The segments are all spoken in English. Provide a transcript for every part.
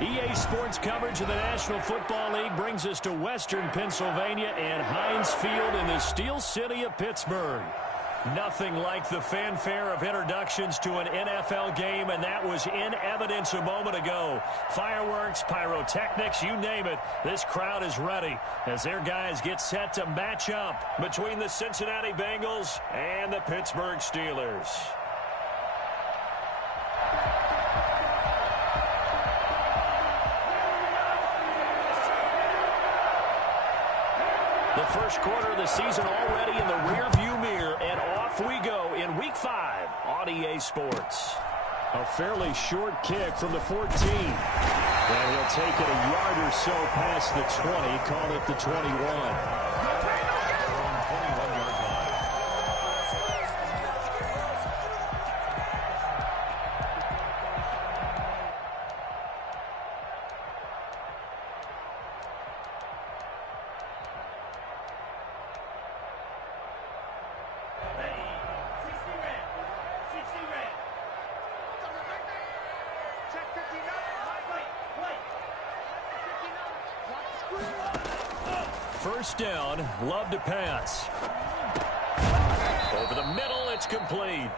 EA Sports coverage of the National Football League brings us to Western Pennsylvania and Heinz Field in the Steel City of Pittsburgh. Nothing like the fanfare of introductions to an NFL game, and that was in evidence a moment ago. Fireworks, pyrotechnics, you name it. This crowd is ready as their guys get set to match up between the Cincinnati Bengals and the Pittsburgh Steelers. The first quarter of the season already in the rearview mirror, and off we go in Week 5 on EA Sports. A fairly short kick from the 14. And he'll take it a yard or so past the 20, call it the 21. First down, Love to pass. Over the middle, it's complete.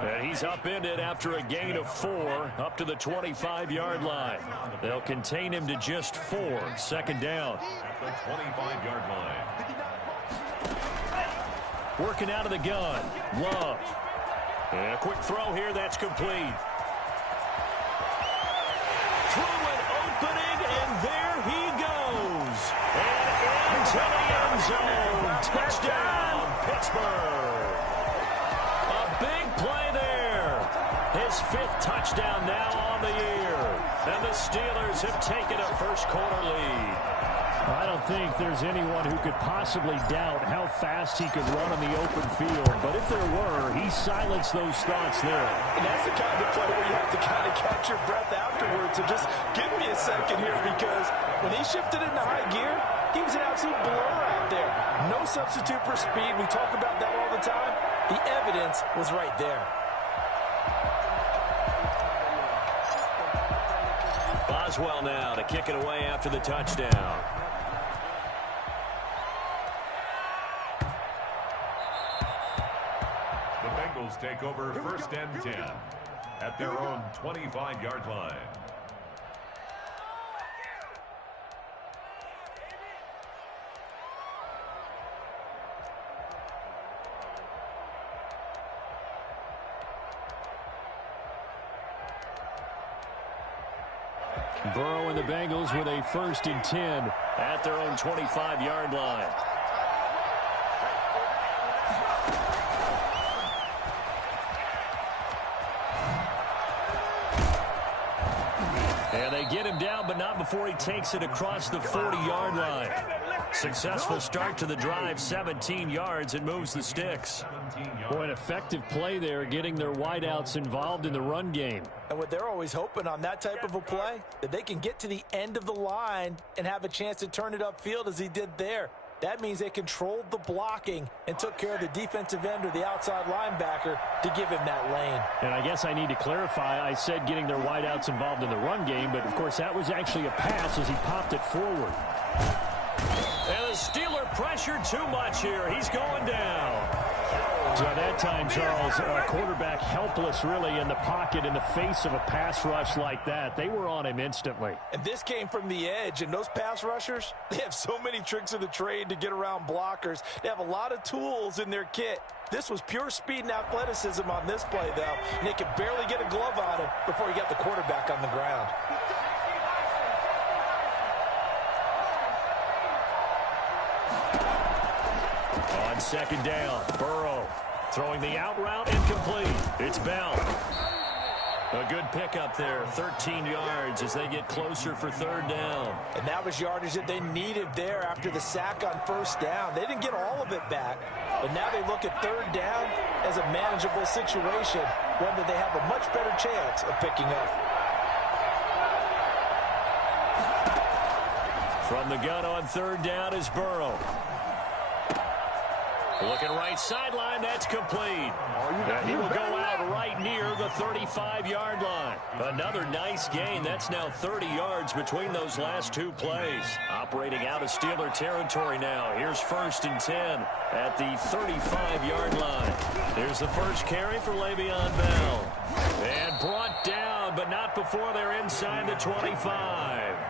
And he's upended after a gain of 4 up to the 25-yard line. They'll contain him to just 4. Second down. At the 25-yard line. Working out of the gun, Love. And a quick throw here, that's complete. Through an opening, and there he goes. And into the end zone. Touchdown, Pittsburgh. A big play there. His 5th touchdown now on the year. And the Steelers have taken a first-quarter lead. I don't think there's anyone who could possibly doubt how fast he could run on the open field. But if there were, he silenced those thoughts there. And that's the kind of play where you have to kind of catch your breath afterwards. So just give me a second here, because when he shifted into high gear, he was an absolute blur out there. No substitute for speed. We talk about that all the time. The evidence was right there. Boswell now to kick it away after the touchdown. The Bengals take over first and 10 at their own 25-yard line. Burrow and the Bengals with a 1st and 10 at their own 25-yard line. And they get him down, but not before he takes it across the 40-yard line. Successful start to the drive, 17 yards, and moves the sticks. Boy, an effective play there, getting their wideouts involved in the run game. And what they're always hoping on that type of a play, that they can get to the end of the line and have a chance to turn it upfield as he did there. That means they controlled the blocking and took care of the defensive end or the outside linebacker to give him that lane. And I guess I need to clarify, I said getting their wideouts involved in the run game, but of course that was actually a pass as he popped it forward. And the Steeler pressured too much here. He's going down. So at that time, Charles, quarterback helpless really in the pocket in the face of a pass rush like that. They were on him instantly. And this came from the edge, and those pass rushers, they have so many tricks of the trade to get around blockers. They have a lot of tools in their kit. This was pure speed and athleticism on this play, though, and they could barely get a glove on him before he got the quarterback on the ground. On second down, Burrow throwing the out route incomplete. It's Bell. A good pickup there, 13 yards as they get closer for 3rd down. And that was yardage that they needed there after the sack on 1st down. They didn't get all of it back, but now they look at 3rd down as a manageable situation, one that they have a much better chance of picking up. From the gun on 3rd down is Burrow. Looking right sideline, that's complete. And he will go out right near the 35-yard line. Another nice gain. That's now 30 yards between those last two plays. Operating out of Steeler territory now. Here's 1st and 10 at the 35-yard line. Here's the first carry for Le'Veon Bell. And brought down, but not before they're inside the 25.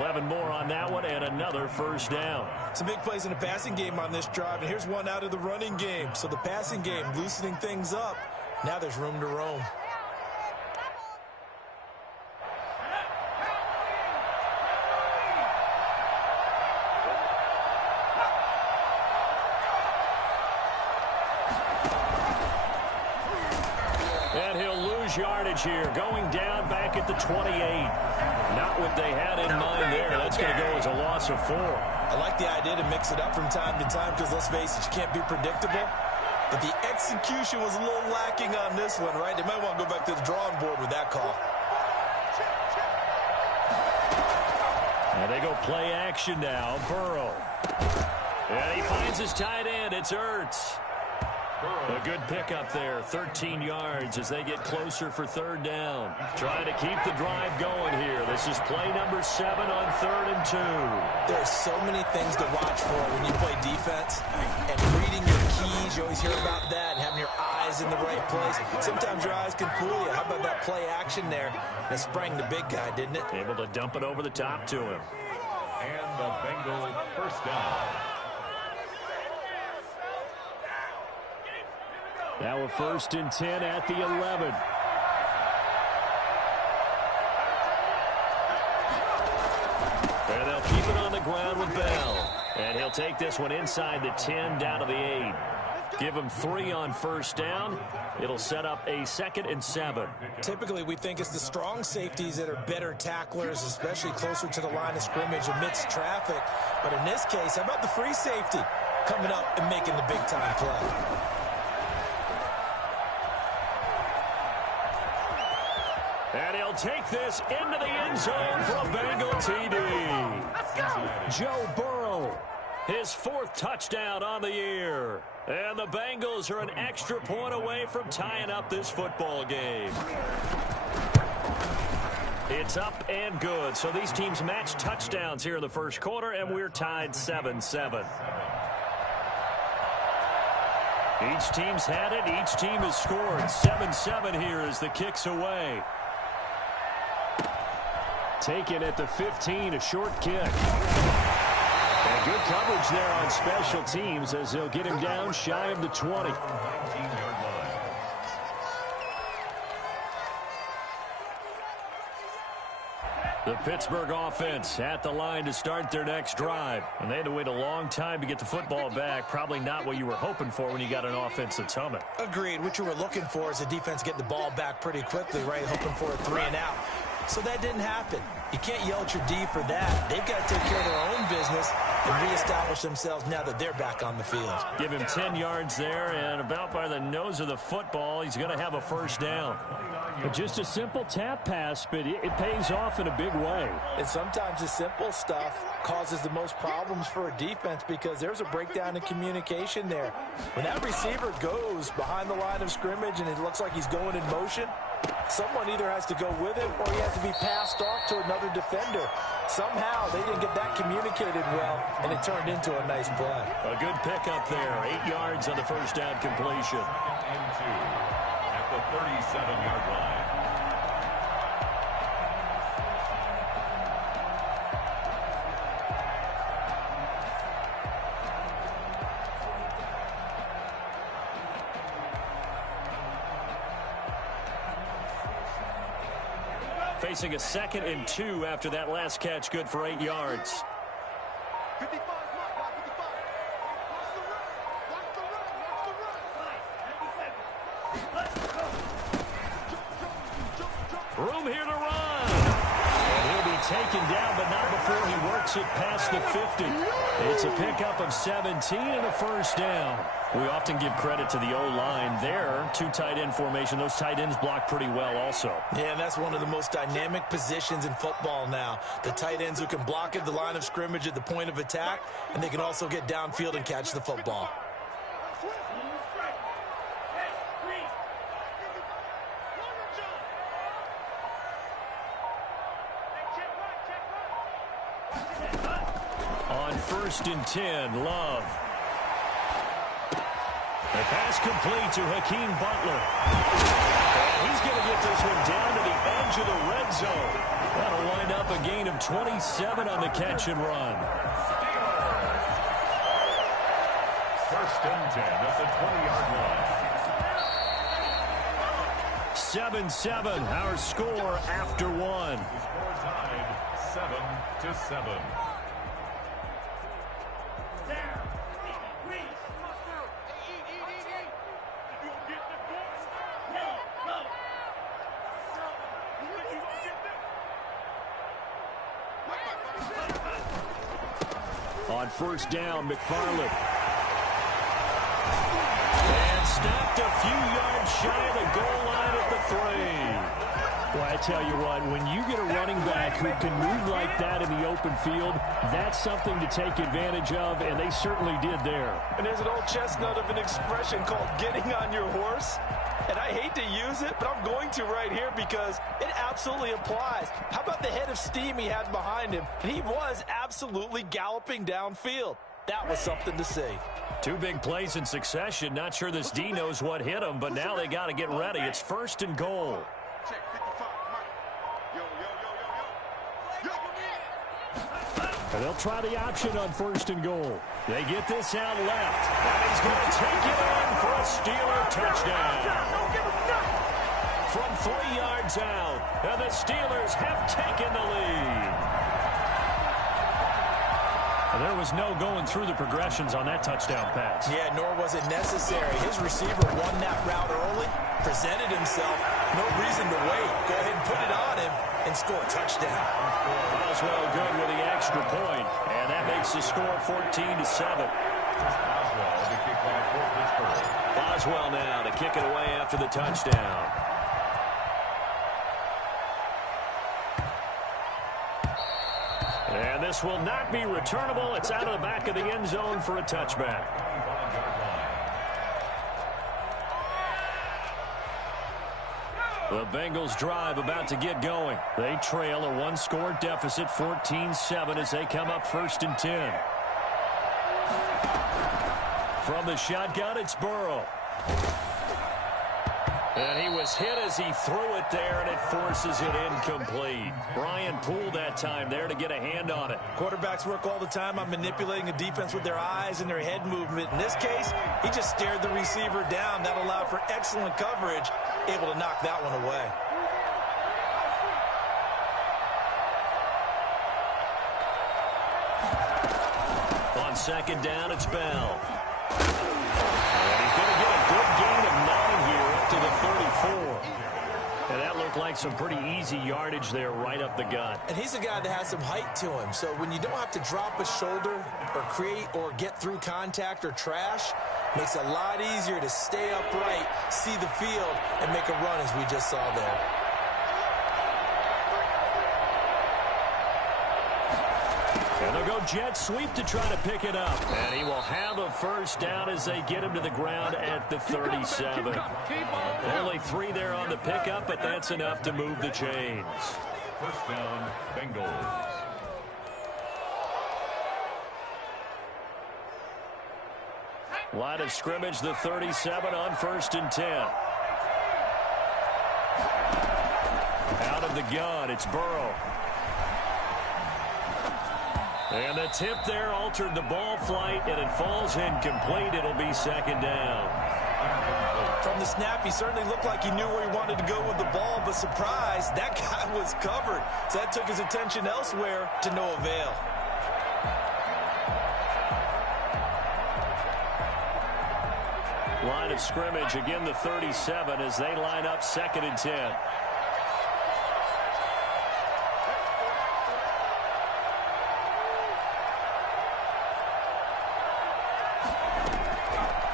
11 more on that one, and another first down. Some big plays in the passing game on this drive, and here's one out of the running game. So the passing game loosening things up. Now there's room to roam. And he'll lose yardage here, going down back at the 28. Not what they had in mind there. That's going to go as a loss of 4. I like the idea to mix it up from time to time because, let's face it, you can't be predictable. But the execution was a little lacking on this one, right? They might want to go back to the drawing board with that call. And they go play action now. Burrow. And he finds his tight end. It's Ertz. A good pickup there, 13 yards as they get closer for 3rd down. Trying to keep the drive going here. This is play number 7 on 3rd and 2. There's so many things to watch for when you play defense. And reading your keys, you always hear about that, and having your eyes in the right place. Sometimes your eyes can fool you. How about that play action there? That sprang the big guy, didn't it? Able to dump it over the top to him. And the Bengals first down. Now a 1st and 10 at the 11. And they'll keep it on the ground with Bell. And he'll take this one inside the 10 down to the 8. Give him 3 on 1st down. It'll set up a 2nd and 7. Typically, we think it's the strong safeties that are better tacklers, especially closer to the line of scrimmage amidst traffic. But in this case, how about the free safety coming up and making the big-time play? And he'll take this into the end zone for a Bengal TD. Joe Burrow, his 4th touchdown on the year. And the Bengals are an extra point away from tying up this football game. It's up and good. So these teams match touchdowns here in the first quarter, and we're tied 7-7. Each team's had it. Each team has scored. 7-7 here as the kick's away. Taken at the 15, a short kick. And good coverage there on special teams as they'll get him down shy of the 20. The Pittsburgh offense at the line to start their next drive. And they had to wait a long time to get the football back. Probably not what you were hoping for when you got an offense that's humming. Agreed. What you were looking for is the defense getting the ball back pretty quickly, right? Hoping for a 3 and out. So that didn't happen. You can't yell at your D for that. They've got to take care of their own business and reestablish themselves now that they're back on the field. Give him 10 yards there, and about by the nose of the football, he's going to have a 1st down. But just a simple tap pass, but it pays off in a big way. And sometimes the simple stuff causes the most problems for a defense because there's a breakdown in communication there. When that receiver goes behind the line of scrimmage and it looks like he's going in motion, someone either has to go with him or he has to be passed off to another defender. Somehow they didn't get that communicated well, and it turned into a nice play. A good pickup there. 8 yards on the 1st down completion. And 2 at the 37-yard line. Facing a 2nd and 2 after that last catch, good for 8 yards. Room here to run. And he'll be taken down, but not before he works it past the 50. It's a pickup of 17 and a 1st down. We often give credit to the O-line there. 2 tight end formation. Those tight ends block pretty well also. Yeah, and that's one of the most dynamic positions in football now. The tight ends who can block at the line of scrimmage at the point of attack, and they can also get downfield and catch the football. On 1st and 10, Love. The pass complete to Hakeem Butler. And he's going to get this one down to the edge of the red zone. That'll wind up a gain of 27 on the catch and run. 1st and 10 at the 20-yard line. 7-7, our score after one. The score tied 7-7. On 1st down, McFarland. And snapped a few yards shy of the goal line at the 3. Well, I tell you what, when you get a running back who can move like that in the open field, that's something to take advantage of, and they certainly did there. And there's an old chestnut of an expression called getting on your horse. And I hate to use it, but I'm going to right here because it absolutely applies. How about the head of steam he had behind him? He was absolutely galloping downfield. That was something to see. 2 big plays in succession. Not sure this D knows what hit him, but now they got to get ready. It's 1st and goal. And they'll try the option on 1st and goal. They get this out left. And he's going to take it in for a Steeler touchdown. From 3 yards out, and the Steelers have taken the lead. And there was no going through the progressions on that touchdown pass. Yeah, nor was it necessary. His receiver won that route early, presented himself. No reason to wait. Go ahead and put it on him and score a touchdown. Boswell good with the extra point, and that makes the score 14-7. Boswell to kick off for Pittsburgh. Boswell now to kick it away after the touchdown. And this will not be returnable. It's out of the back of the end zone for a touchback. The Bengals drive about to get going. They trail a 1-score deficit, 14-7, as they come up 1st and 10. From the shotgun, it's Burrow. And he was hit as he threw it there, and it forces it incomplete. Brian Poole that time there to get a hand on it. Quarterbacks work all the time on manipulating a defense with their eyes and their head movement. In this case, he just stared the receiver down. That allowed for excellent coverage, able to knock that one away. On 2nd down, it's Bell. And he's going to get a good gain of 9 here up to the 34. And that looked like some pretty easy yardage there right up the gut. And he's a guy that has some height to him. So when you don't have to drop a shoulder or create or get through contact or trash, makes it a lot easier to stay upright, see the field, and make a run as we just saw there. And they'll go jet sweep to try to pick it up. And he will have a 1st down as they get him to the ground at the 37. Only 3 there on the pickup, but that's enough to move the chains. 1st down, Bengals. Line of scrimmage, the 37 on 1st and 10. Out of the gun, it's Burrow. And the tip there altered the ball flight, and it falls incomplete. It'll be 2nd down. From the snap, he certainly looked like he knew where he wanted to go with the ball, but surprise, that guy was covered. So that took his attention elsewhere to no avail. Line of scrimmage, again the 37 as they line up 2nd and 10.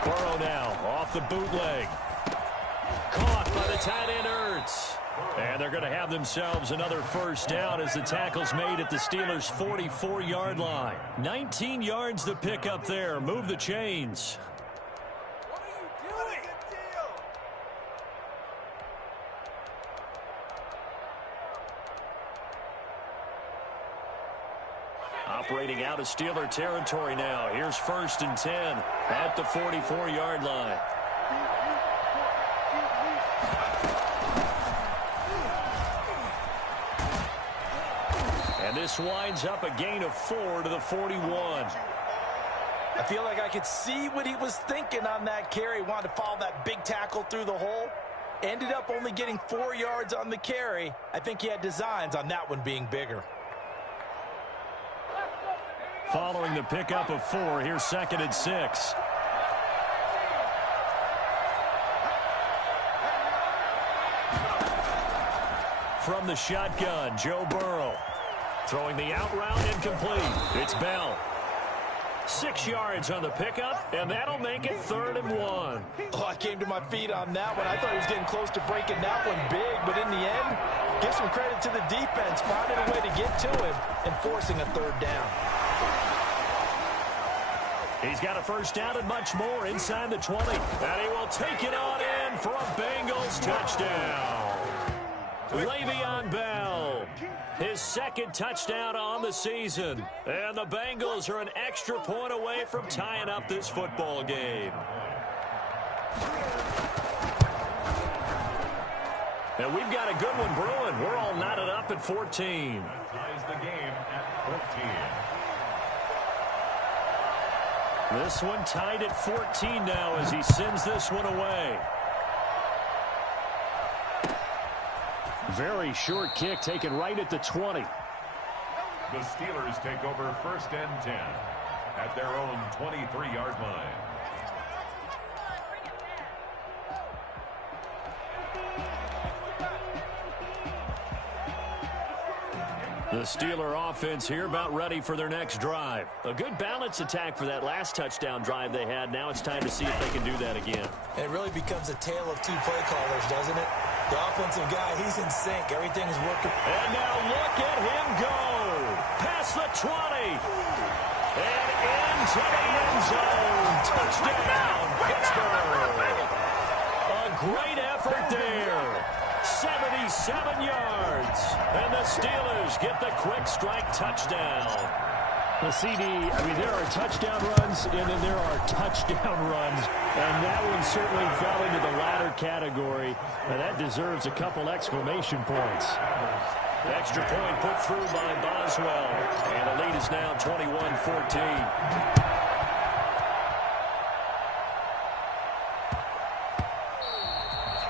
Burrow now off the bootleg. Caught by the tight end Ertz. And they're going to have themselves another 1st down as the tackle's made at the Steelers' 44-yard line. 19 yards to pick up there. Move the chains. operating out of Steeler territory now. Here's 1st and 10 at the 44-yard line. And this winds up a gain of 4 to the 41. I feel like I could see what he was thinking on that carry. He wanted to follow that big tackle through the hole. Ended up only getting 4 yards on the carry. I think he had designs on that one being bigger. Following the pickup of 4, here's 2nd and 6. From the shotgun, Joe Burrow. Throwing the out route incomplete. It's Bell. 6 yards on the pickup, and that'll make it 3rd and 1. Oh, I came to my feet on that one. I thought he was getting close to breaking that one big, but in the end, give some credit to the defense, finding a way to get to him and forcing a 3rd down. He's got a 1st down and much more inside the 20. And he will take it on in for a Bengals touchdown. Le'Veon Bell, his 2nd touchdown on the season. And the Bengals are an extra point away from tying up this football game. And we've got a good one brewing. We're all knotted up at 14. That ties the game at 14. This one tied at 14 now as he sends this one away. Very short kick taken right at the 20. The Steelers take over 1st and 10 at their own 23-yard line. The Steeler offense here about ready for their next drive. A good balanced attack for that last touchdown drive they had. Now it's time to see if they can do that again. It really becomes a tale of 2 play callers, doesn't it? The offensive guy, he's in sync. Everything is working. And now look at him go. Past the 20. And into the end zone. Touchdown, Pittsburgh. A great effort there. 77 yards. And the Steelers get the quick strike touchdown. The CD, I mean, there are touchdown runs, and then there are touchdown runs. And that one certainly fell into the latter category. And that deserves a couple exclamation points. Extra point put through by Boswell. And the lead is now 21-14.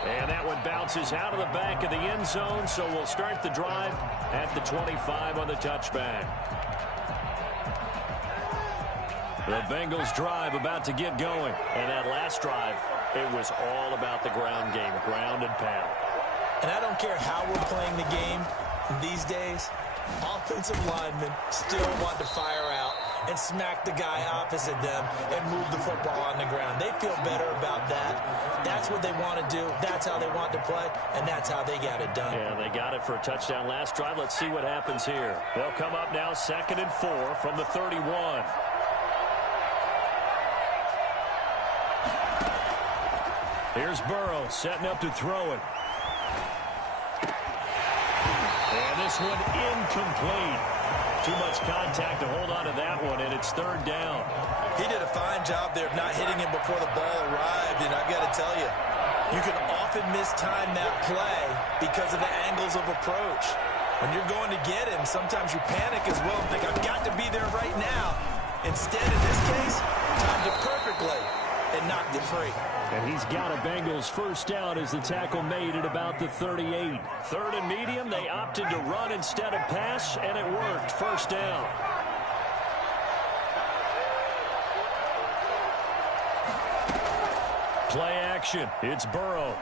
And that one bounces out of the back of the end zone, so we'll start the drive at the 25 on the touchback. The Bengals drive about to get going. And that last drive, it was all about the ground game, ground and pound. And I don't care how we're playing the game these days, offensive linemen still want to fire out and smack the guy opposite them and move the football on the ground. They feel better about that. That's what they want to do. That's how they want to play, and that's how they got it done. Yeah, they got it for a touchdown last drive. Let's see what happens here. They'll come up now 2nd and 4 from the 31. Here's Burrow setting up to throw it. And this one incomplete. Too much contact to hold on to that one, and it's 3rd down. He did a fine job there of not hitting him before the ball arrived, and I've got to tell you, you can often mistime that play because of the angles of approach. When you're going to get him, sometimes you panic as well and think, I've got to be there right now. Instead, in this case, timed it perfectly and knocked it free. And he's got a Bengals 1st down as the tackle made at about the 38. 3rd and medium, they opted to run instead of pass, and it worked. 1st down. Play action. It's Burrow.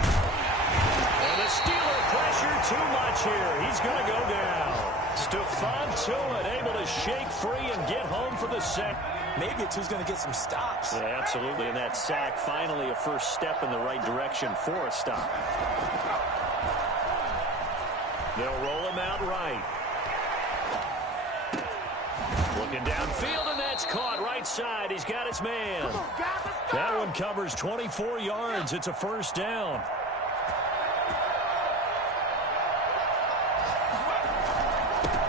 And the Steeler pressure too much here. He's going to go down. Stephon Tuitt able to shake free and get home for the sack. Maybe it's who's going to get some stops. Yeah, absolutely. And that sack, finally a first step in the right direction for a stop. They'll roll him out right. Looking downfield, and that's caught right side. He's got his man. That one covers 24 yards. It's a 1st down.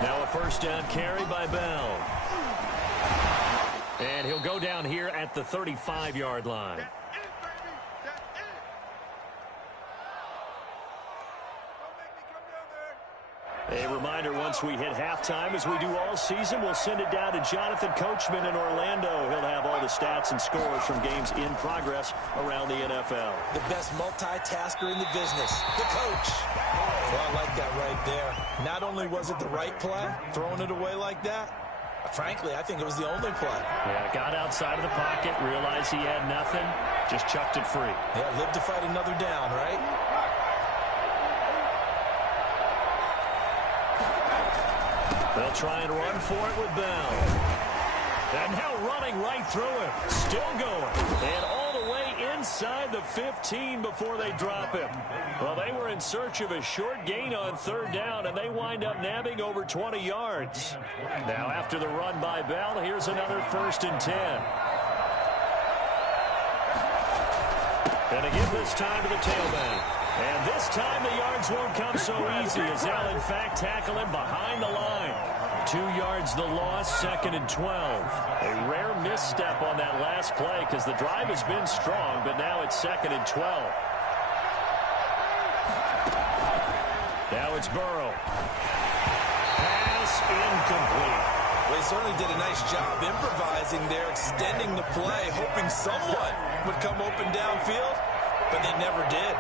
Now a first down carry by Bell. And he'll go down here at the 35-yard line. A reminder, once we hit halftime, as we do all season, we'll send it down to Jonathan Coachman in Orlando. He'll have all the stats and scores from games in progress around the NFL. The best multitasker in the business, the coach. Well, I like that right there. Not only was it the right play, throwing it away like that, frankly, I think it was the only play. Yeah, got outside of the pocket, realized he had nothing, just chucked it free. Yeah, live to fight another down, right? They'll try and run for it with Bell. And now running right through him. Still going. And all the way inside the 15 before they drop him. Well, they were in search of a short gain on third down, and they wind up nabbing over 20 yards. Now, after the run by Bell, here's another 1st and 10. And again this time to the tailback. And this time the yards won't come so easy as they'll in fact tackle him behind the line. 2 yards the loss, 2nd and 12. A rare misstep on that last play because the drive has been strong, but now it's 2nd and 12. Now it's Burrow. Pass incomplete. Well, he certainly did a nice job improvising there, extending the play, hoping someone would come open downfield, but they never did.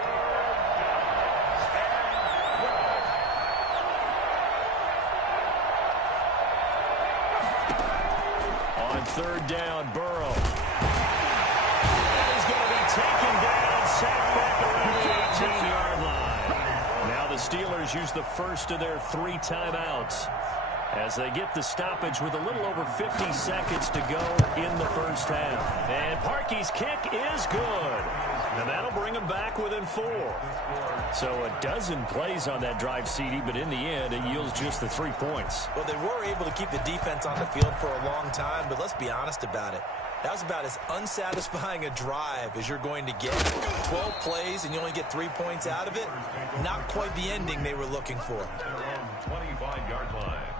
On third down, Burrow. And he's going to be taken down, sacked back around the 18-yard line. Now the Steelers use the first of their 3 timeouts as they get the stoppage with a little over 50 seconds to go in the first half. And Parkey's kick is good. And that'll bring him back within 4. So a dozen plays on that drive, CD, but in the end, it yields just the 3 points. Well, they were able to keep the defense on the field for a long time, but let's be honest about it. That was about as unsatisfying a drive as you're going to get. 12 plays and you only get 3 points out of it. Not quite the ending they were looking for. 25-yard line.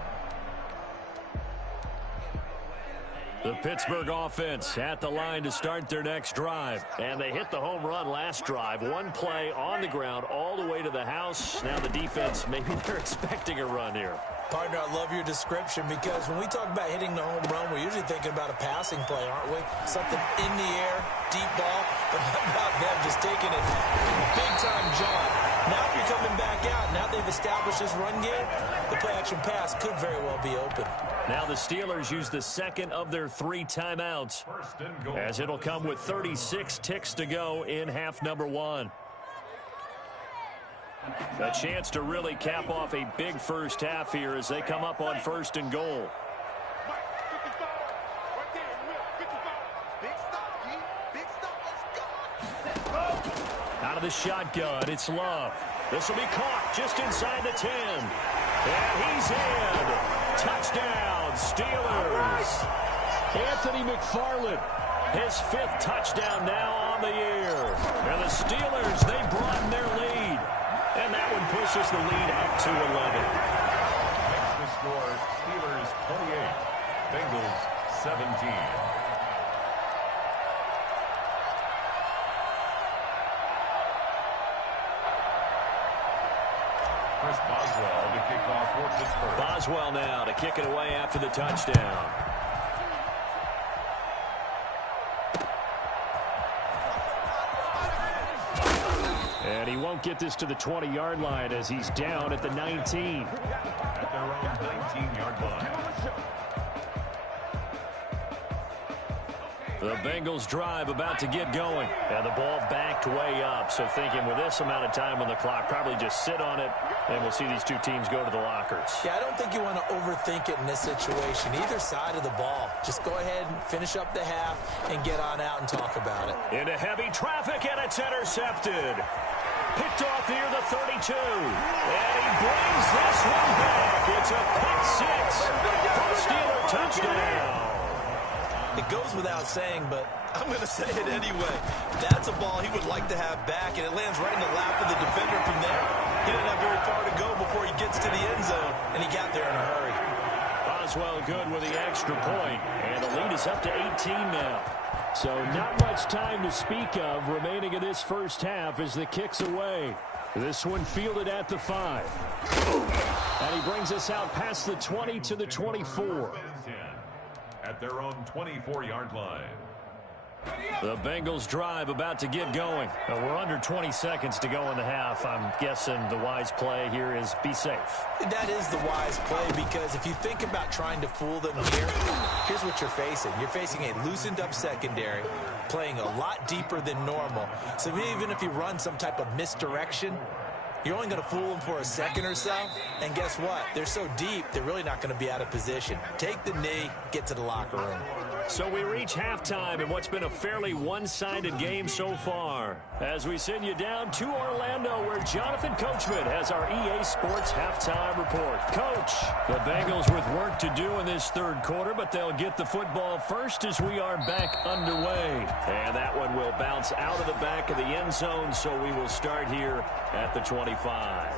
The Pittsburgh offense at the line to start their next drive. And they hit the home run last drive. 1 play on the ground all the way to the house. Now the defense, maybe they're expecting a run here. Partner, I love your description because when we talk about hitting the home run, we're usually thinking about a passing play, aren't we? Something in the air, deep ball. But how about them just taking it big-time jump? Now if you're coming back out, now they've established this run game, the play-action pass could very well be open. Now the Steelers use the second of their 3 timeouts as it'll come with 36 ticks to go in half number 1. A chance to really cap off a big first half here as they come up on 1st and goal. Out of the shotgun, it's Love. This will be caught just inside the 10. And he's in. Touchdown, Steelers. Anthony McFarland, his 5th touchdown now on the year. And the Steelers, they broaden their lead. And that one pushes the lead up to 11. Makes the score Steelers 28, Bengals 17. Chris Boswell to kick off for Pittsburgh. Boswell now to kick it away after the touchdown. And he won't get this to the 20-yard line as he's down at the 19. At their own 19-yard line. The Bengals drive about to get going. And the ball backed way up. So thinking with this amount of time on the clock, probably just sit on it. And we'll see these 2 teams go to the lockers. Yeah, I don't think you want to overthink it in this situation. Either side of the ball. Just go ahead and finish up the half and get on out and talk about it. Into heavy traffic, and it's intercepted. Picked off near the 32. And he brings this one back. It's a pick 6. First Steeler touchdown. It goes without saying, but I'm going to say it anyway. That's a ball he would like to have back, and it lands right in the lap of the defender from there. He didn't have very far to go before he gets to the end zone, and he got there in a hurry. does well good with the extra point, and the lead is up to 18 now. So not much time to speak of remaining in this first half as the kick's away. This one fielded at the 5. And he brings us out past the 20 to the 24. At their own 24-yard line. The Bengals drive about to get going. We're under 20 seconds to go in the half. I'm guessing the wise play here is be safe. That is the wise play, because if you think about trying to fool them here, here's what you're facing. You're facing a loosened up secondary, playing a lot deeper than normal. So even if you run some type of misdirection, you're only going to fool them for a second or so. And guess what? They're so deep, they're really not going to be out of position. Take the knee, get to the locker room. So we reach halftime in what's been a fairly one-sided game so far. As we send you down to Orlando, where Jonathan Coachman has our EA Sports halftime report. Coach, the Bengals with work to do in this third quarter, but they'll get the football first as we are back underway. And that one will bounce out of the back of the end zone, so we will start here at the 25.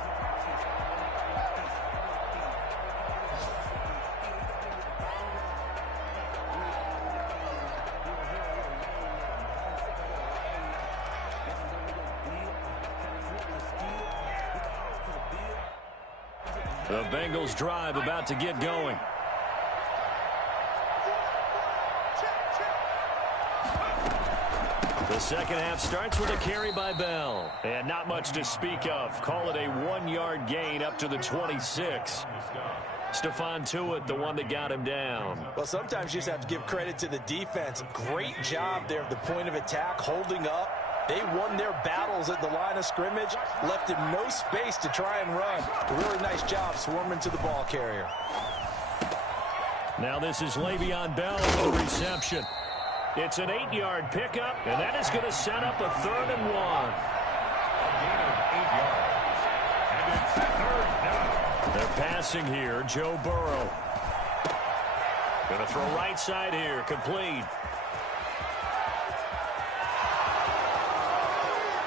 The Bengals drive about to get going. The second half starts with a carry by Bell. And not much to speak of. Call it a 1-yard gain up to the 26. Stephon Tuitt, the one that got him down. Well, sometimes you just have to give credit to the defense. Great job there at the point of attack, holding up. They won their battles at the line of scrimmage, left him no space to try and run. A really nice job swarming to the ball carrier. Now this is Le'Veon Bell with the reception. It's an 8-yard pickup, and that is going to set up a 3rd and 1. A gain of 8 yards. And it's 3rd down. They're passing here. Joe Burrow. Going to throw right side here. Complete.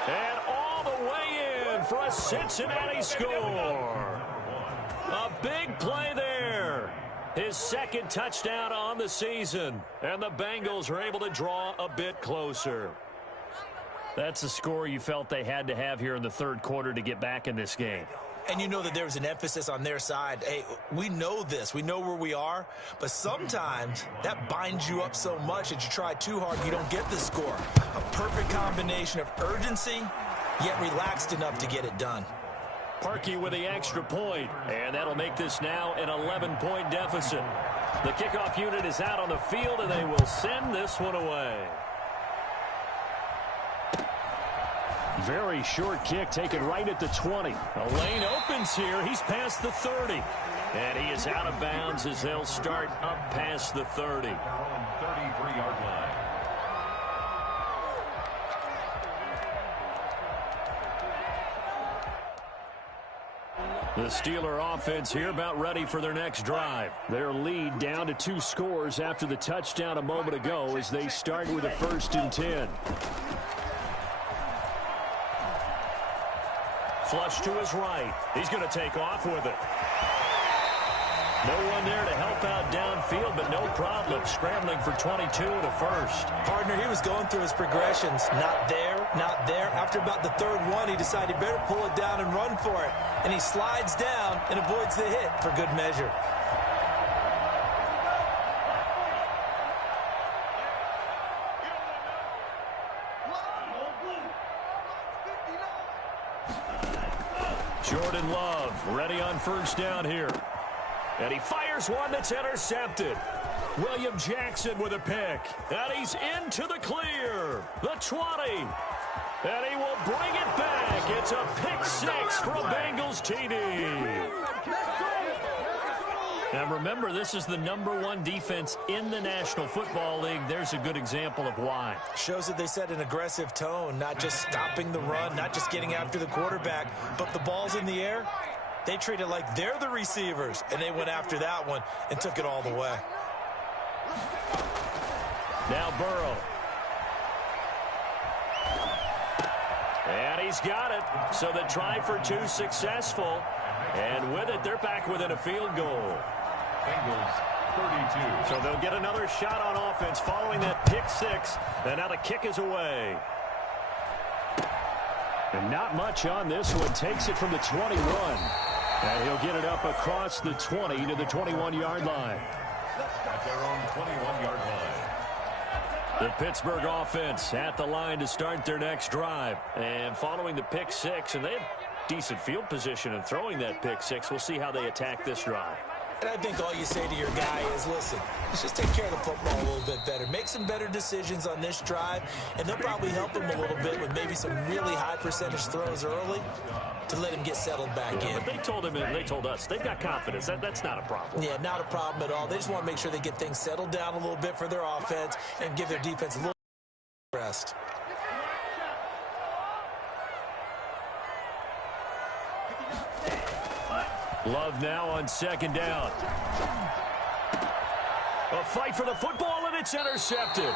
And all the way in for a Cincinnati score. A big play there. His second touchdown on the season. And the Bengals are able to draw a bit closer. That's a score you felt they had to have here in the third quarter to get back in this game. And you know that there was an emphasis on their side. Hey, we know this. We know where we are. But sometimes that binds you up so much that you try too hard and you don't get the score. A perfect combination of urgency, yet relaxed enough to get it done. Parkey with the extra point, and that'll make this now an 11-point deficit. The kickoff unit is out on the field, and they will send this one away. Very short kick taken right at the 20. A lane opens here. He's past the 30. And he is out of bounds as they'll start up past the 30. 33-yard line. The Steeler offense here about ready for their next drive. Their lead down to 2 scores after the touchdown a moment ago as they start with a 1st and 10. Flush to his right. He's going to take off with it. No one there to help out downfield, but no problem. Scrambling for 22 and a 1st. Partner, he was going through his progressions. Not there, not there. After about the 3rd one, he decided better pull it down and run for it. And he slides down and avoids the hit for good measure. Jordan Love ready on 1st down here. And he fires one that's intercepted. William Jackson with a pick. And he's into the clear. The 20. And he will bring it back. It's a pick 6 for a Bengals TD. Now remember, this is the #1 defense in the National Football League. There's a good example of why. Shows that they set an aggressive tone, not just stopping the run, not just getting after the quarterback, but the ball's in the air. They treat it like they're the receivers, and they went after that one and took it all the way. Now Burrow. And he's got it. So the try for 2 successful. And with it, they're back within a field goal. Bengals 32. So they'll get another shot on offense following that pick six. And now the kick is away. And not much on this one. Takes it from the 21. And he'll get it up across the 20 to the 21-yard line. At their own 21-yard line. The Pittsburgh offense at the line to start their next drive. And following the pick six, and they have decent field position in throwing that pick six. We'll see how they attack this drive. And I think all you say to your guy is, listen, let's just take care of the football a little bit better. Make some better decisions on this drive, and they'll probably help him a little bit with maybe some really high percentage throws early to let him get settled back in. But they told him, and they told us, they've got confidence. That's not a problem. Yeah, not a problem at all. They just want to make sure they get things settled down a little bit for their offense and give their defense a little rest. Love now on second down. A fight for the football, and it's intercepted.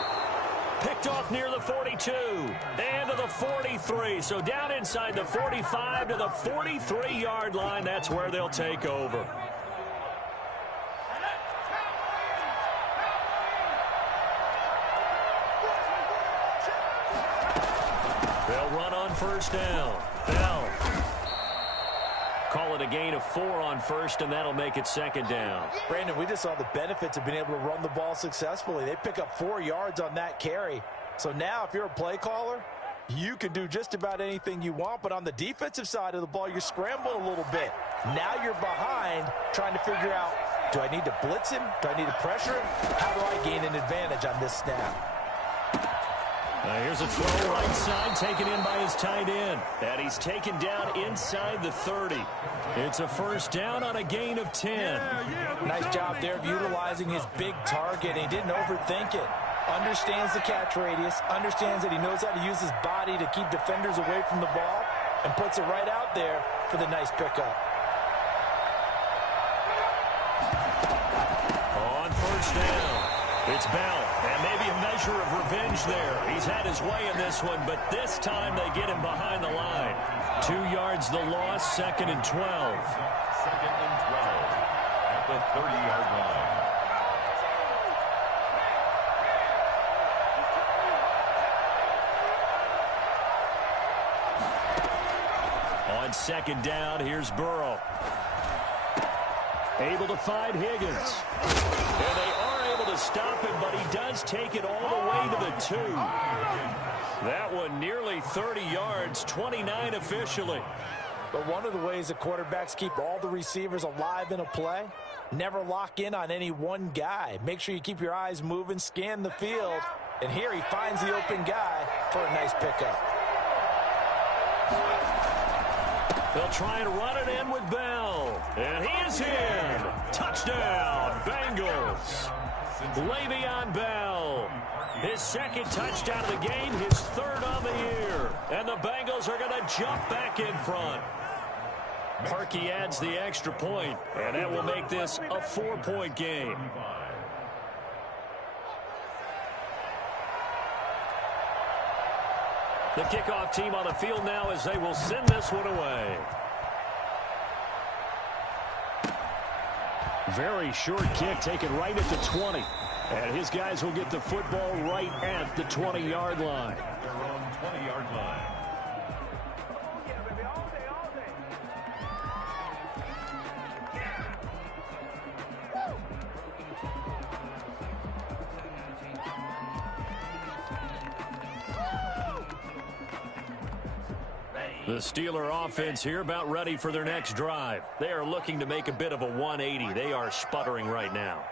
Picked off near the 42 and to the 43. So down inside the 45 to the 43-yard line. That's where they'll take over. They'll run on first down. Bell. Call it a gain of 4 on first, and that'll make it second down. Brandon, we just saw the benefits of being able to run the ball successfully. They pick up 4 yards on that carry. So now if you're a play caller, you can do just about anything you want. But on the defensive side of the ball, you're scrambling a little bit. Now you're behind trying to figure out, do I need to blitz him? Do I need to pressure him? How do I gain an advantage on this snap? Here's a throw right side, taken in by his tight end. And he's taken down inside the 30. It's a first down on a gain of 10. Nice job there of utilizing his big target. He didn't overthink it. Understands the catch radius, understands that he knows how to use his body to keep defenders away from the ball, and puts it right out there for the nice pickup. On first down, it's Bell, and maybe a measure of revenge there. He's had his way in this one, but this time they get him behind the line. 2 yards the loss, second and 12. Second and 12 at the 30-yard line. On second down, here's Burrow. Able to find Higgins. And they are able to stop him, but he does take it all the way to the 2. That one nearly 30 yards, 29 officially. But one of the ways that quarterbacks keep all the receivers alive in a play, never lock in on any one guy. Make sure you keep your eyes moving, scan the field. And here he finds the open guy for a nice pickup. They'll try and run it in with Bell. And he is in. Touchdown, Bengals. Le'Veon Bell. His second touchdown of the game, his third on the year. And the Bengals are going to jump back in front. Parkey adds the extra point, and that will make this a 4-point game. The kickoff team on the field now as they will send this one away. Very short kick taken right at the 20. And his guys will get the football right at the 20-yard line. Their own 20-yard line. The Steeler offense here about ready for their next drive. They are looking to make a bit of a 180. They are sputtering right now.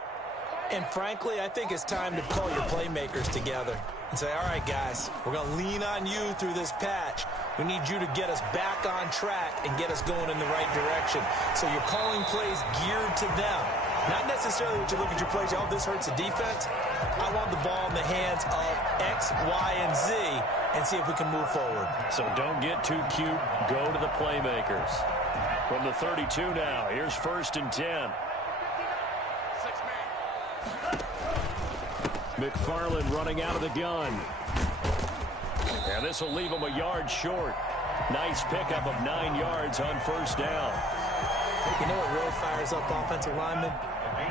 And frankly, I think it's time to call your playmakers together and say, all right, guys, we're going to lean on you through this patch. We need you to get us back on track and get us going in the right direction. So you're calling plays geared to them. Not necessarily what you look at your plays, oh, this hurts the defense. I want the ball in the hands of X, Y, and Z and see if we can move forward. So don't get too cute. Go to the playmakers. From the 32 now, here's first and 10. McFarland running out of the gun. And this will leave him a yard short. Nice pickup of 9 yards on first down. You know what really fires up offensive linemen?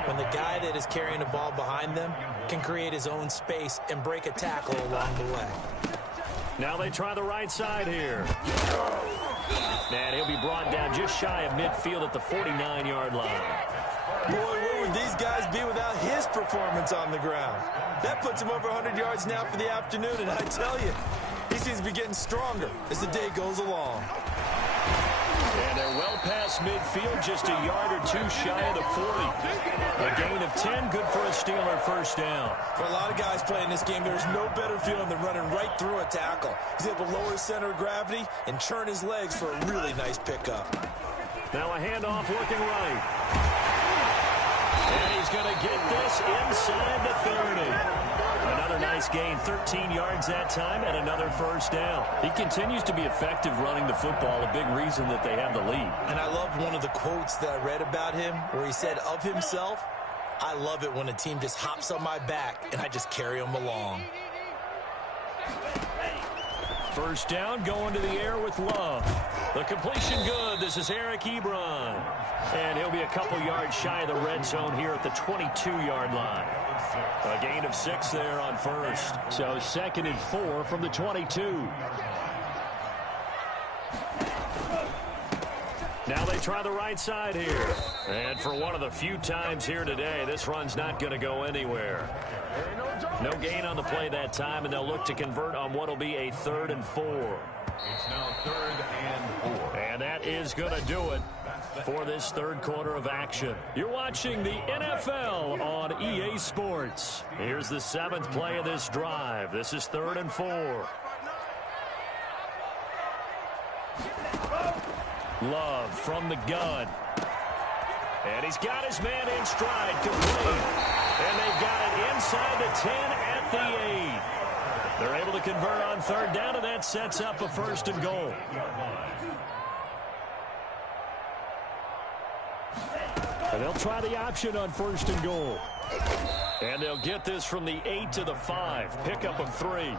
when the guy that is carrying the ball behind them can create his own space and break a tackle along the way. Now they try the right side here. And he'll be brought down just shy of midfield at the 49-yard line. Boy, where would these guys be without his performance on the ground? That puts him over 100 yards now for the afternoon, and I tell you, he seems to be getting stronger as the day goes along. And they're well past midfield, just a yard or two shy of the 40. A gain of 10, good for a Steeler first down. For a lot of guys playing this game, there's no better feeling than running right through a tackle. He's able to lower his center of gravity and churn his legs for a really nice pickup. Now a handoff working right. And he's going to get this inside the 30. Another nice gain, 13 yards that time, and another first down. He continues to be effective running the football, a big reason that they have the lead. And I love one of the quotes that I read about him where he said of himself, "I love it when a team just hops on my back and I just carry them along." First down, going to the air with Love. The completion good. This is Eric Ebron. And he'll be a couple yards shy of the red zone here at the 22-yard line. A gain of 6 there on first. So 2nd and 4 from the 22. Now they try the right side here. And for one of the few times here today, this run's not going to go anywhere. No gain on the play that time, and they'll look to convert on what will be a 3rd and 4. It's now 3rd and 4. And that is going to do it for this third quarter of action. You're watching the NFL on EA Sports. Here's the 7th play of this drive. This is 3rd and 4. Love from the gun. And he's got his man in stride, complete. And they've got it inside the 10 at the 8. They're able to convert on 3rd down, and that sets up a 1st and goal. And they'll try the option on 1st and goal. And they'll get this from the 8 to the 5. Pickup of 3.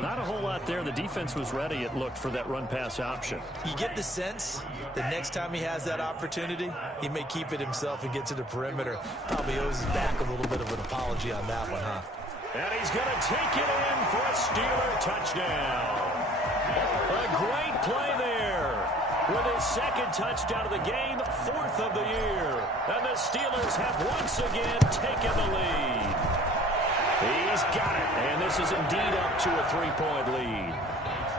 Not a whole lot there. The defense was ready, it looked, for that run-pass option. You get the sense that next time he has that opportunity, he may keep it himself and get to the perimeter. Probably owes his back a little bit of an apology on that one, huh? And he's going to take it in for a Steeler touchdown. A great play there. With his 2nd touchdown of the game, 4th of the year. And the Steelers have once again taken the lead. He's got it, and this is indeed up to a 3-point lead.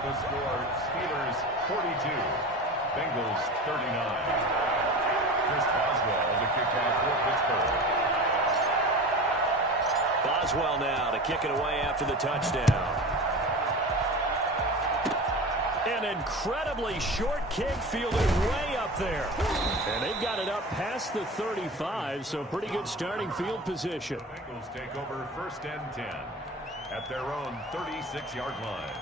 The score, Steelers 42, Bengals 39. Chris Boswell to kick off for Pittsburgh. Boswell now to kick it away after the touchdown. An incredibly short kick fielded way up there. And they've got it up past the 35, so pretty good starting field position. Bengals take over 1st and 10 at their own 36-yard line.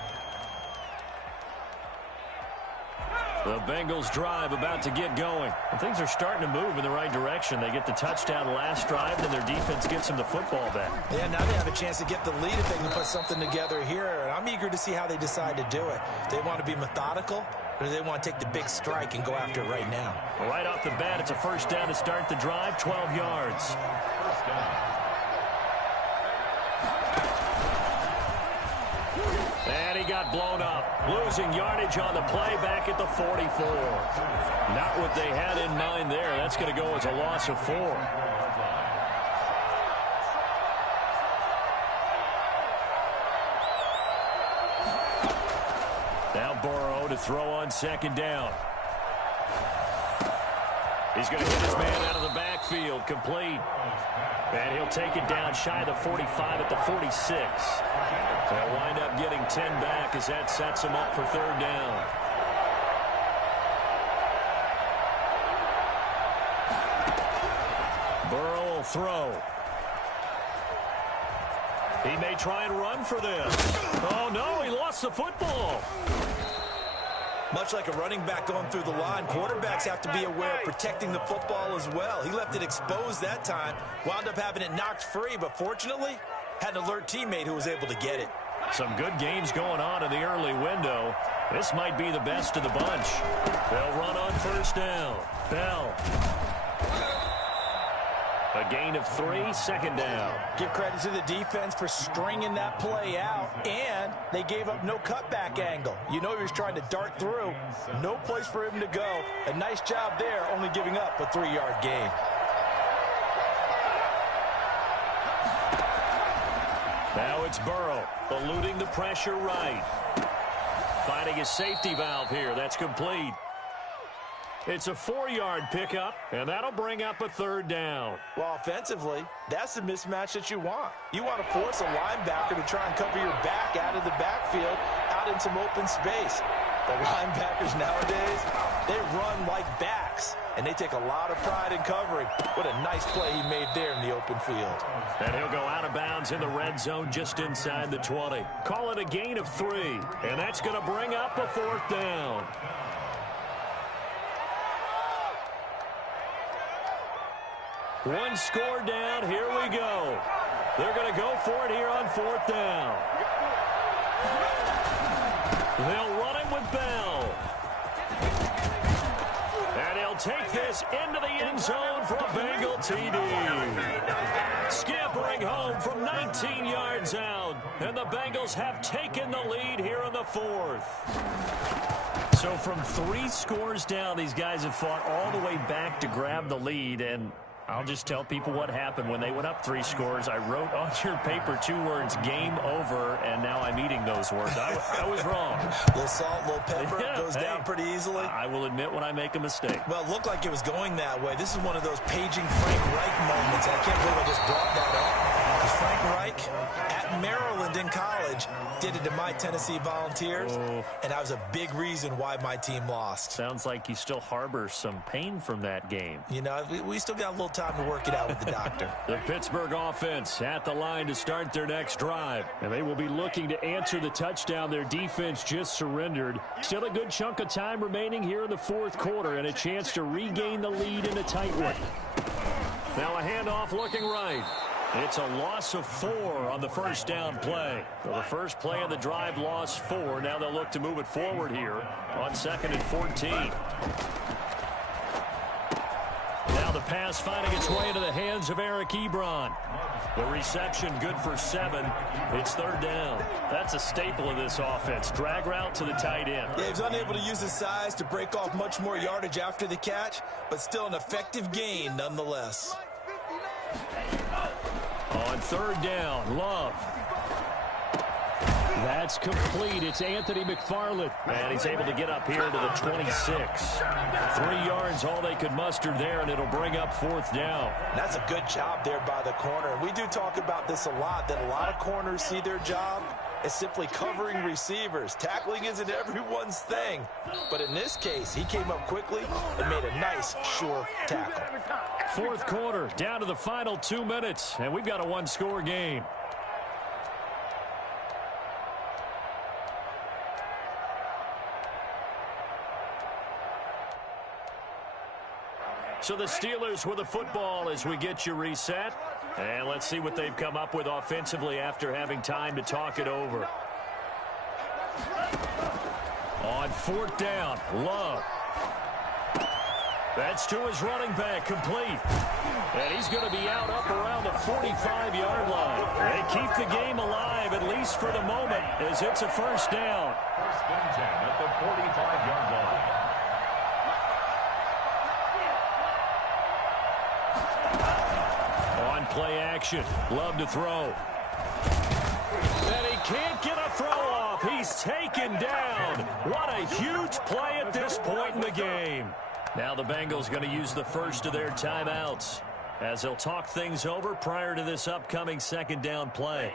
The Bengals drive about to get going. And things are starting to move in the right direction. They get the touchdown last drive, and their defense gets them the football back. Yeah, now they have a chance to get the lead if they can put something together here. And I'm eager to see how they decide to do it. Do they want to be methodical, or do they want to take the big strike and go after it right now? Well, right off the bat, it's a 1st down to start the drive, 12 yards. 1st down. And he got blown up. Losing yardage on the play back at the 44. Not what they had in mind there. That's going to go as a loss of 4. Now Burrow to throw on 2nd down. He's going to hit his man out of the backfield, complete. And he'll take it down shy of the 45 at the 46. They'll wind up getting 10 back as that sets him up for 3rd down. Burrow will throw. He may try and run for this. Oh, no, he lost the football. Much like a running back going through the line, quarterbacks have to be aware of protecting the football as well. He left it exposed that time, wound up having it knocked free, but fortunately, had an alert teammate who was able to get it. Some good games going on in the early window. This might be the best of the bunch. They'll run on 1st down. Bell. A gain of 3, second down. Give credit to the defense for stringing that play out, and they gave up no cutback angle. You know he was trying to dart through. No place for him to go. A nice job there, only giving up a 3-yard gain. Now it's Burrow, eluding the pressure right. Finding his safety valve here. That's complete. It's a 4-yard pickup, and that'll bring up a 3rd down. Well, offensively, that's the mismatch that you want. You want to force a linebacker to try and cover your back out of the backfield, out in some open space. The linebackers nowadays, they run like backs, and they take a lot of pride in covering. What a nice play he made there in the open field. And he'll go out of bounds in the red zone just inside the 20. Call it a gain of 3, and that's going to bring up a 4th down. One score down. Here we go. They're going to go for it here on 4th down. They'll run him with Bell. And he'll take this into the end zone for a Bengal TD. Scampering home from 19 yards out. And the Bengals have taken the lead here in the 4th. So from 3 scores down, these guys have fought all the way back to grab the lead. And I'll just tell people what happened when they went up 3 scores. I wrote on your paper 2 words, game over, and now I'm eating those words. I was wrong. A little salt, a little pepper, goes down pretty easily. I will admit when I make a mistake. Well, it looked like it was going that way. This is one of those paging Frank Reich moments, and I can't believe I just brought that up. Because Frank Reich, at Maryland in college, did it to my Tennessee Volunteers, and that was a big reason why my team lost. Sounds like you still harbor some pain from that game. You know, we still got a little time to work it out with the doctor. The Pittsburgh offense at the line to start their next drive. And they will be looking to answer the touchdown their defense just surrendered. Still a good chunk of time remaining here in the 4th quarter and a chance to regain the lead in a tight one. Now a handoff looking right. It's a loss of 4 on the first down play. So the first play of the drive lost 4. Now they'll look to move it forward here on 2nd and 14. Now the pass finding its way into the hands of Eric Ebron. The reception good for 7. It's 3rd down. That's a staple of this offense. Drag route to the tight end. Yeah, he was unable to use his size to break off much more yardage after the catch, but still an effective gain nonetheless. On 3rd down, Love. That's complete. It's Anthony McFarland. And he's able to get up here to the 26. 3 yards, all they could muster there, and it'll bring up 4th down. That's a good job there by the corner. We do talk about this a lot, that a lot of corners see their job as simply covering receivers. Tackling isn't everyone's thing. But in this case, he came up quickly and made a nice, sure tackle. 4th quarter, down to the final 2 minutes, and we've got a 1-score game. So the Steelers with the football as we get you reset. And let's see what they've come up with offensively after having time to talk it over. On 4th down, Love. That's to his running back, complete. And he's going to be out up around the 45-yard line. They keep the game alive, at least for the moment, as it's a 1st down. 1st and 10 at the 45-yard line. On play action, Love to throw. And he can't get a throw off. He's taken down. What a huge play at this point in the game. Now the Bengals going to use the first of their timeouts as they'll talk things over prior to this upcoming 2nd down play.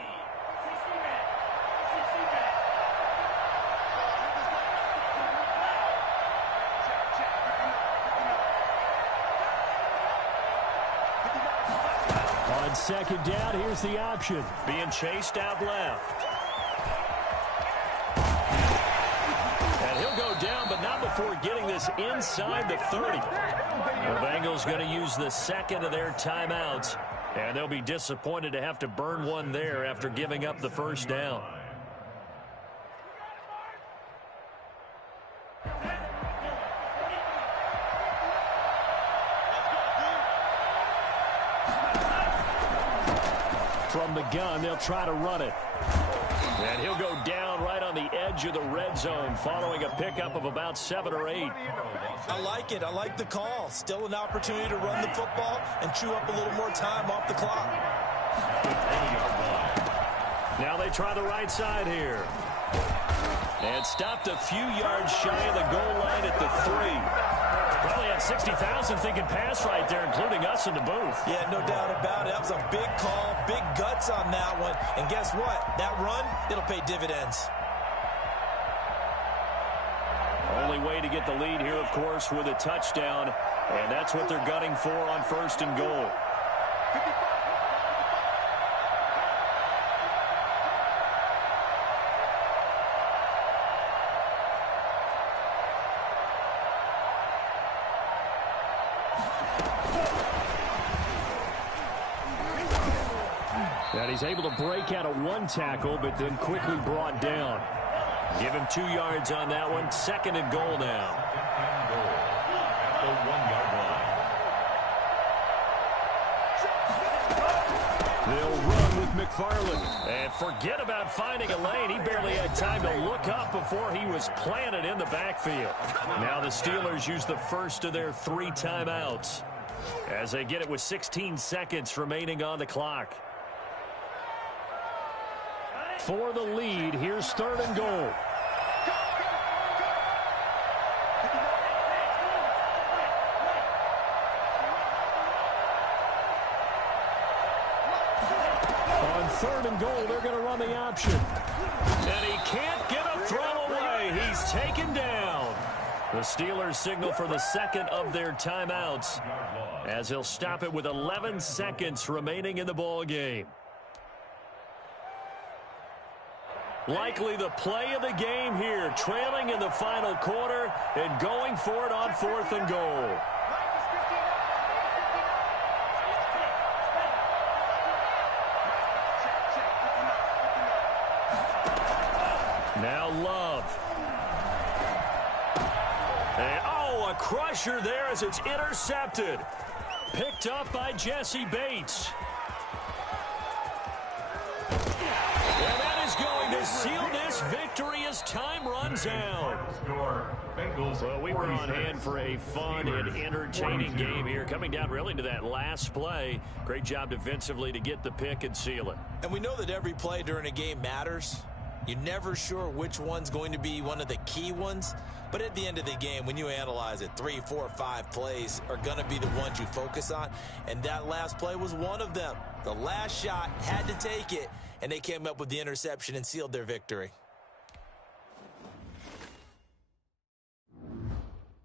On 2nd down, here's the option. Being chased out left. And he'll go down, but not before getting this inside the 30. The Bengals going to use the 2nd of their timeouts, and they'll be disappointed to have to burn one there after giving up the 1st down. From the gun, they'll try to run it. And he'll go down right on the edge of the red zone following a pickup of about 7 or 8. I like it. I like the call. Still an opportunity to run the football and chew up a little more time off the clock. Now they try the right side here. And stopped a few yards shy of the goal line at the 3. Probably had 60,000 thinking pass right there, including us in the booth. Yeah, no doubt about it. That was a big call, big guts on that one. And guess what? That run, it'll pay dividends. Only way to get the lead here, of course, with a touchdown. And that's what they're gunning for on 1st and goal. And he's able to break out of 1 tackle, but then quickly brought down. Give him 2 yards on that one. 2nd and goal now. At the 1-yard line. They'll run with McFarland. And forget about finding a lane. He barely had time to look up before he was planted in the backfield. Now the Steelers use the first of their 3 timeouts as they get it with 16 seconds remaining on the clock. For the lead, here's 3rd and goal. On 3rd and goal, they're going to run the option. And he can't get a throw away. He's taken down. The Steelers signal for the 2nd of their timeouts as he'll stop it with 11 seconds remaining in the ball game. Likely the play of the game here, trailing in the final quarter and going for it on 4th and goal. Now Love. And, a crusher there as it's intercepted. Picked up by Jesse Bates. Going to seal this victory as time runs out. Well, we were on hand for a fun and entertaining game here, coming down really to that last play. Great job defensively to get the pick and seal it. And we know that every play during a game matters. You're never sure which one's going to be one of the key ones. But at the end of the game, when you analyze it, 3, 4, 5 plays are going to be the ones you focus on. And that last play was one of them. The last shot had to take it, and they came up with the interception and sealed their victory.